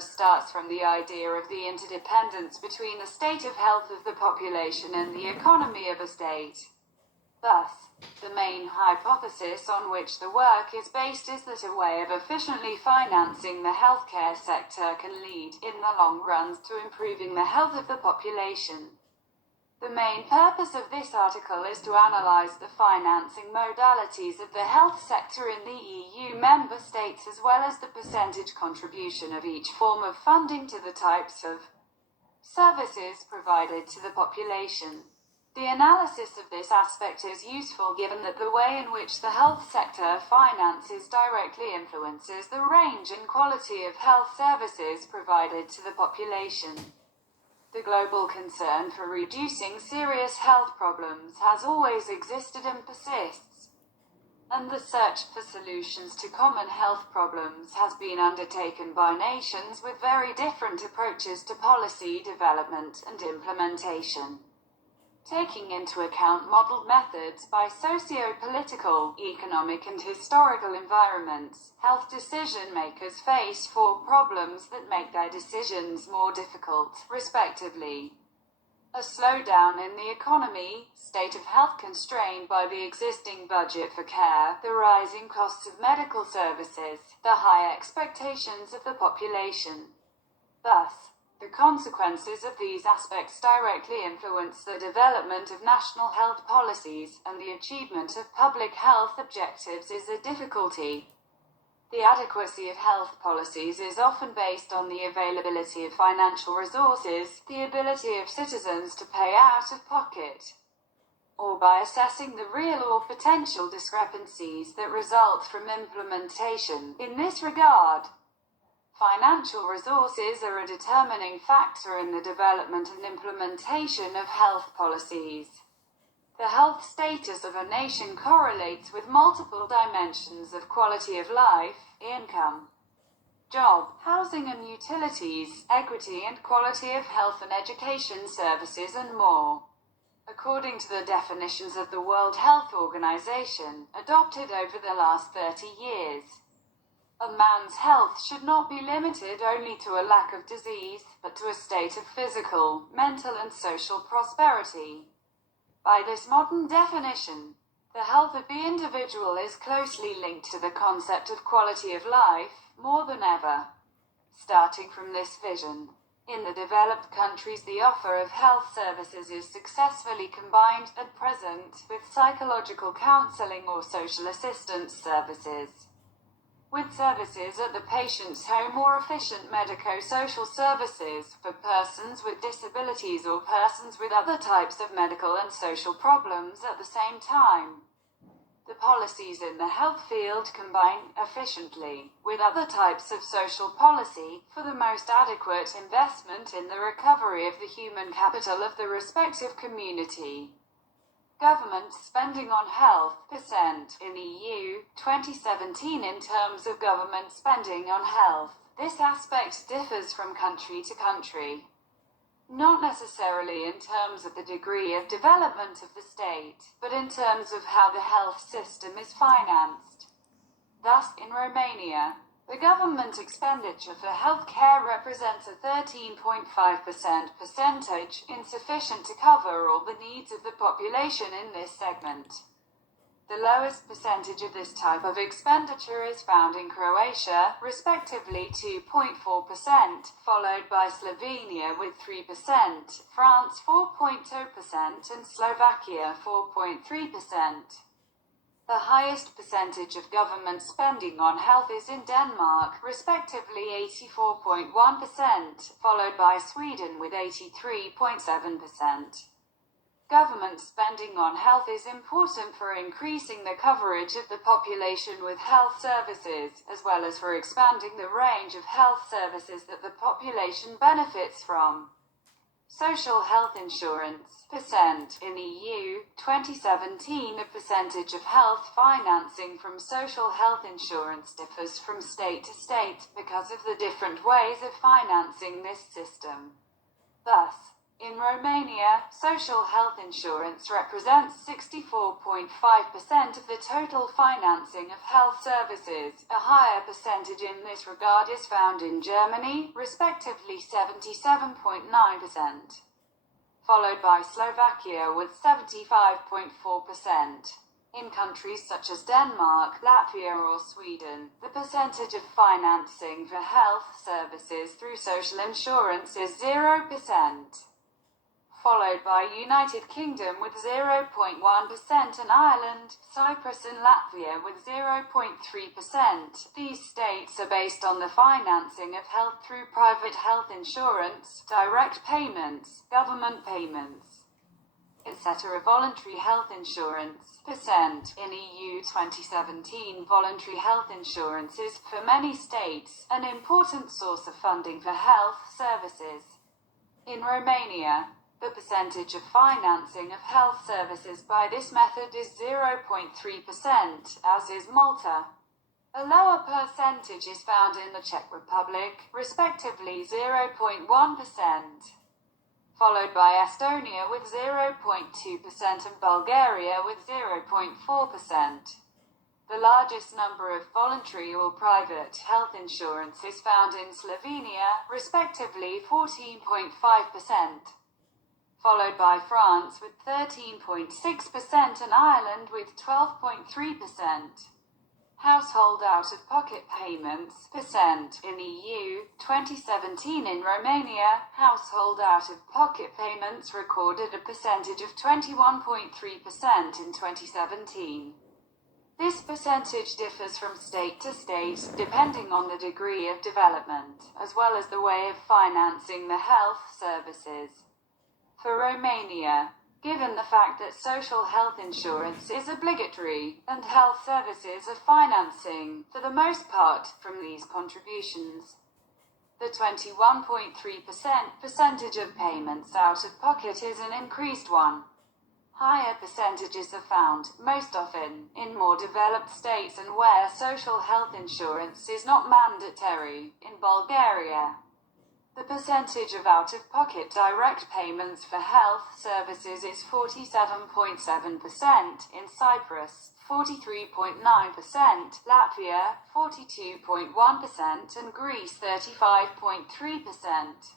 starts from the idea of the interdependence between the state of health of the population and the economy of a state. Thus, the main hypothesis on which the work is based is that a way of efficiently financing the healthcare sector can lead, in the long run, to improving the health of the population. The main purpose of this article is to analyze the financing modalities of the health sector in the EU member states as well as the percentage contribution of each form of funding to the types of services provided to the population. The analysis of this aspect is useful given that the way in which the health sector finances directly influences the range and quality of health services provided to the population. The global concern for reducing serious health problems has always existed and persists, and the search for solutions to common health problems has been undertaken by nations with very different approaches to policy development and implementation. Taking into account modeled methods by socio-political, economic and historical environments, health decision-makers face four problems that make their decisions more difficult, respectively. A slowdown in the economy, state of health constrained by the existing budget for care, the rising costs of medical services, the high expectations of the population. Thus, the consequences of these aspects directly influence the development of national health policies, and the achievement of public health objectives is a difficulty. The adequacy of health policies is often based on the availability of financial resources, the ability of citizens to pay out of pocket, or by assessing the real or potential discrepancies that result from implementation. In this regard, financial resources are a determining factor in the development and implementation of health policies. The health status of a nation correlates with multiple dimensions of quality of life, income, job, housing and utilities, equity and quality of health and education services, and more. According to the definitions of the World Health Organization, adopted over the last 30 years, a man's health should not be limited only to a lack of disease, but to a state of physical, mental and social prosperity. By this modern definition, the health of the individual is closely linked to the concept of quality of life, more than ever. Starting from this vision, in the developed countries the offer of health services is successfully combined at present with psychological counseling or social assistance services. With services at the patient's home or efficient medico-social services for persons with disabilities or persons with other types of medical and social problems at the same time. The policies in the health field combine efficiently with other types of social policy for the most adequate investment in the recovery of the human capital of the respective community. Government spending on health percent in EU 2017 in terms of government spending on health. This aspect differs from country to country, not necessarily in terms of the degree of development of the state, but in terms of how the health system is financed. Thus, in Romania, the government expenditure for health care represents a 13.5% percentage, insufficient to cover all the needs of the population in this segment. The lowest percentage of this type of expenditure is found in Croatia, respectively 2.4%, followed by Slovenia with 3%, France 4.2%, and Slovakia 4.3%. The highest percentage of government spending on health is in Denmark, respectively 84.1%, followed by Sweden with 83.7%. Government spending on health is important for increasing the coverage of the population with health services, as well as for expanding the range of health services that the population benefits from. Social health insurance percent in EU 2017. A percentage of health financing from social health insurance differs from state to state because of the different ways of financing this system. Thus, In Romania, social health insurance represents 64.5% of the total financing of health services. A higher percentage in this regard is found in Germany, respectively 77.9%, followed by Slovakia with 75.4%. In countries such as Denmark, Latvia or Sweden, the percentage of financing for health services through social insurance is 0%. Followed by United Kingdom with 0.1% and Ireland, Cyprus and Latvia with 0.3%. These states are based on the financing of health through private health insurance, direct payments, government payments, etc. Voluntary health insurance percent. In EU 2017, voluntary health insurance is, for many states, an important source of funding for health services. In Romania, the percentage of financing of health services by this method is 0.3%, as is Malta. A lower percentage is found in the Czech Republic, respectively 0.1%, followed by Estonia with 0.2% and Bulgaria with 0.4%. The largest number of voluntary or private health insurance is found in Slovenia, respectively 14.5%. Followed by France with 13.6% and Ireland with 12.3%. Household out-of-pocket payments percent. In EU 2017 in Romania, household out-of-pocket payments recorded a percentage of 21.3% in 2017. This percentage differs from state to state, depending on the degree of development, as well as the way of financing the health services. For Romania, given the fact that social health insurance is obligatory, and health services are financing, for the most part, from these contributions, the 21.3% percentage of payments out of pocket is an increased one. Higher percentages are found, most often, in more developed states and where social health insurance is not mandatory. In Bulgaria, the percentage of out-of-pocket direct payments for health services is 47.7%, in Cyprus, 43.9%, Latvia, 42.1%, and Greece, 35.3%.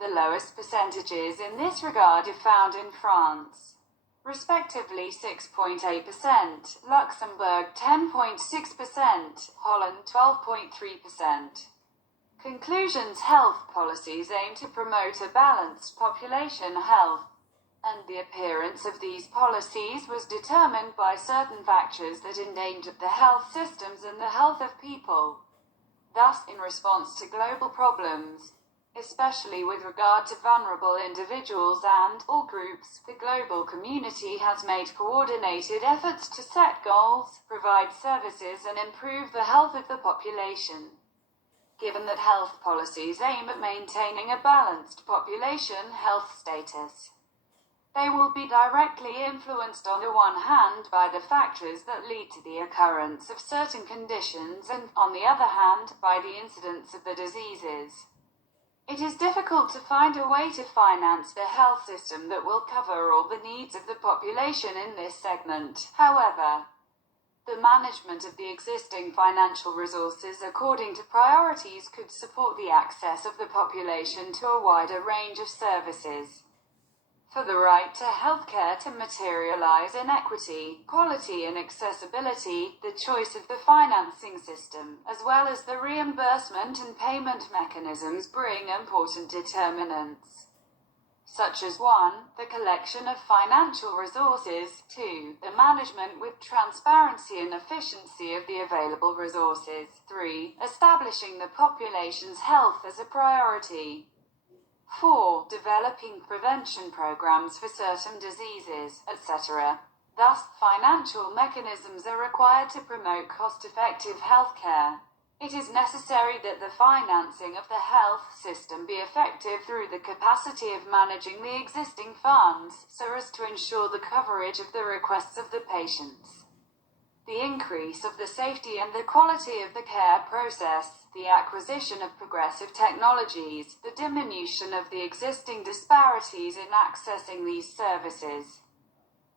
The lowest percentages in this regard are found in France, respectively 6.8%, Luxembourg 10.6%, Holland 12.3%. Conclusions: health policies aim to promote a balanced population health, and the appearance of these policies was determined by certain factors that endangered the health systems and the health of people. Thus, in response to global problems, especially with regard to vulnerable individuals and/or groups, the global community has made coordinated efforts to set goals, provide services and improve the health of the population. Given that health policies aim at maintaining a balanced population health status, they will be directly influenced on the one hand by the factors that lead to the occurrence of certain conditions and, on the other hand, by the incidence of the diseases. It is difficult to find a way to finance the health system that will cover all the needs of the population in this segment. However, the management of the existing financial resources according to priorities could support the access of the population to a wider range of services. For the right to healthcare to materialize in equity, quality and accessibility, the choice of the financing system, as well as the reimbursement and payment mechanisms bring important determinants, such as 1. The collection of financial resources, 2. The management with transparency and efficiency of the available resources, 3. Establishing the population's health as a priority, 4. Developing prevention programs for certain diseases, etc. Thus, financial mechanisms are required to promote cost-effective healthcare. It is necessary that the financing of the health system be effective through the capacity of managing the existing funds, so as to ensure the coverage of the requests of the patients. the increase of the safety and the quality of the care process, the acquisition of progressive technologies, the diminution of the existing disparities in accessing these services.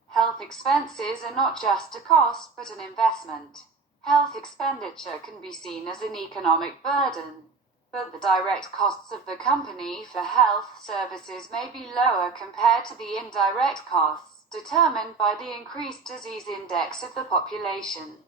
Health expenses are not just a cost but an investment. Health expenditure can be seen as an economic burden, but the direct costs of the company for health services may be lower compared to the indirect costs, determined by the increased disease index of the population.